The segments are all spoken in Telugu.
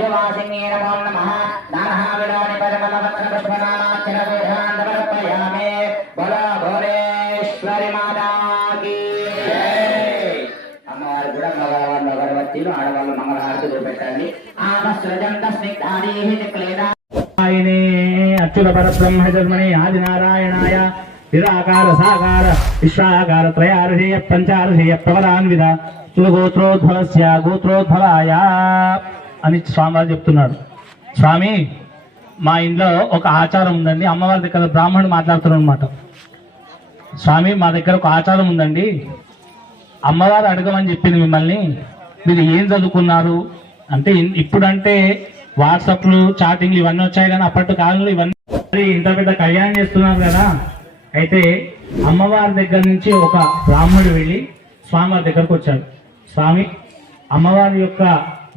మంజువాసిన్యే నమో నమః దానః విలోని పరిమళవత్న పుష్పనామార్చన విధాన్ సమర్పయామి బోలో భువనేశ్వరి మాతాకి జై. అమ్మవారు కూడా మగవాళ్ళు అగరబత్తీలు ఆడవాళ్ళు మంగళహారతులు పెట్టండి. ఆమస్రజంత స్నిగ్ధాని నిక్లేదా అచ్యుత పరబ్రహ్మ జన్మని ఆది నారాయణాయ నిరాకార సాకార విశ్వాకార త్రయార్హేయ పంచార్హేయ ప్రవరాన్విద గోత్రోద్భవస్య గోత్రోద్భవాయ అని స్వామివారు చెప్తున్నాడు. స్వామి, మా ఇంట్లో ఒక ఆచారం ఉందండి. అమ్మవారి దగ్గర బ్రాహ్మణుడు మాట్లాడుతున్నాడు అనమాట. స్వామి, మా దగ్గర ఒక ఆచారం ఉందండి. అమ్మవారు అడగమని చెప్పింది మిమ్మల్ని, మీరు ఏం చదువుకున్నారు అంటే, ఇప్పుడంటే వాట్సాప్లు చాటింగ్లు ఇవన్నీ వచ్చాయి కానీ అప్పటి కాలంలో ఇవన్నీ ఇంత పెద్ద కళ్యాణం చేస్తున్నారు కదా. అయితే అమ్మవారి దగ్గర నుంచి ఒక బ్రాహ్మణుడు వెళ్ళి స్వామివారి దగ్గరకు వచ్చాడు. స్వామి, అమ్మవారి యొక్క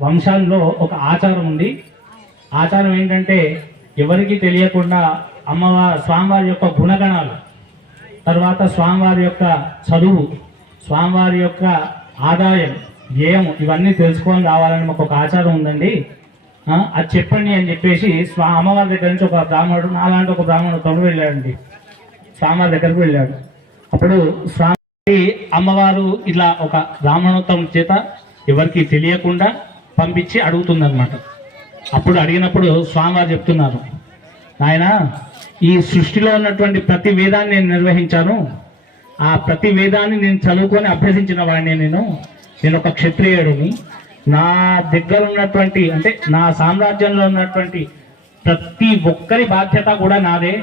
వంశాల్లో ఒక ఆచారం ఉంది. ఆచారం ఏంటంటే ఎవరికి తెలియకుండా స్వామివారి యొక్క గుణగణాలు, తర్వాత స్వామివారి యొక్క చదువు, స్వామివారి యొక్క ఆదాయం, వ్యయం ఇవన్నీ తెలుసుకొని రావాలని మాకు ఒక ఆచారం ఉందండి, అది చెప్పండి అని చెప్పేసి అమ్మవారి దగ్గర నుంచి ఒక బ్రాహ్మణుడు, అలాంటి ఒక బ్రాహ్మణుడు తమ్ముడు వెళ్ళాడండి. స్వామివారి దగ్గరకు వెళ్ళాడు. అప్పుడు స్వామి అమ్మవారు ఇలా ఒక బ్రాహ్మణోత్తరం చేత ఎవరికి తెలియకుండా పంపించి అడుగుతుందన్నమాట. అప్పుడు అడిగినప్పుడు స్వామివారు చెప్తున్నారు, నాయన, ఈ సృష్టిలో ఉన్నటువంటి ప్రతి వేదాన్ని నేను నిర్వహించాను. ఆ ప్రతి వేదాన్ని నేను చదువుకొని అభ్యసించిన వాడిని. నేను ఒక క్షత్రియుడిని. నా దగ్గర ఉన్నటువంటి అంటే నా సామ్రాజ్యంలో ఉన్నటువంటి ప్రతి ఒక్కరి బాధ్యత కూడా నాదే.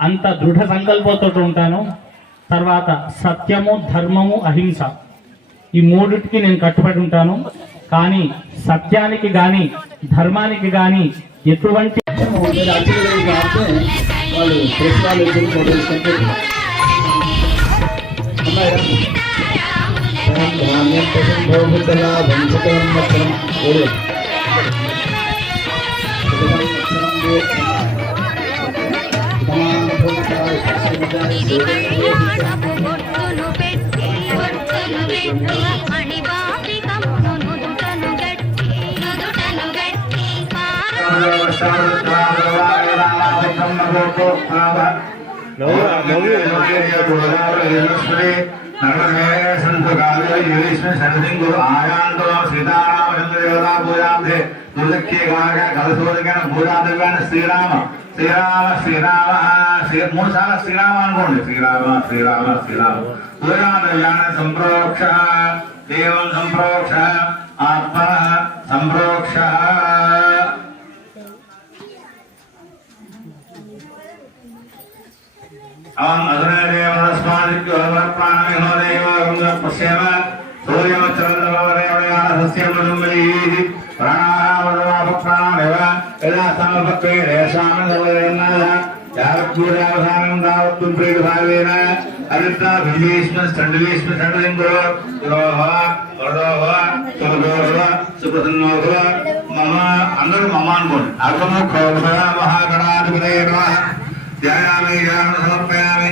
అంత దృఢ సంకల్పంతో ఉంటాను. తర్వాత సత్యము, ధర్మము, అహింస ఈ మూడిటికి నేను కట్టుబడి ఉంటాను. కానీ సత్యానికి కానీ ధర్మానికి కానీ ఎటువంటి శ్రీరామ శ్రీరామ శ్రీరామ మూడు సార్లు శ్రీరామ అనుకోండి. శ్రీరామ శ్రీరామ శ్రీరామ సూర్యాన సంప్రోక్ష దేవం సంప్రోక్ష ఆత్మ సంప్రోక్ష పశ్చేమ అందరూ మమ్మ అనుకోండి. అర్థము మహాగణాధిపతయే నమః. ధ్యాయామి సమర్పయామి.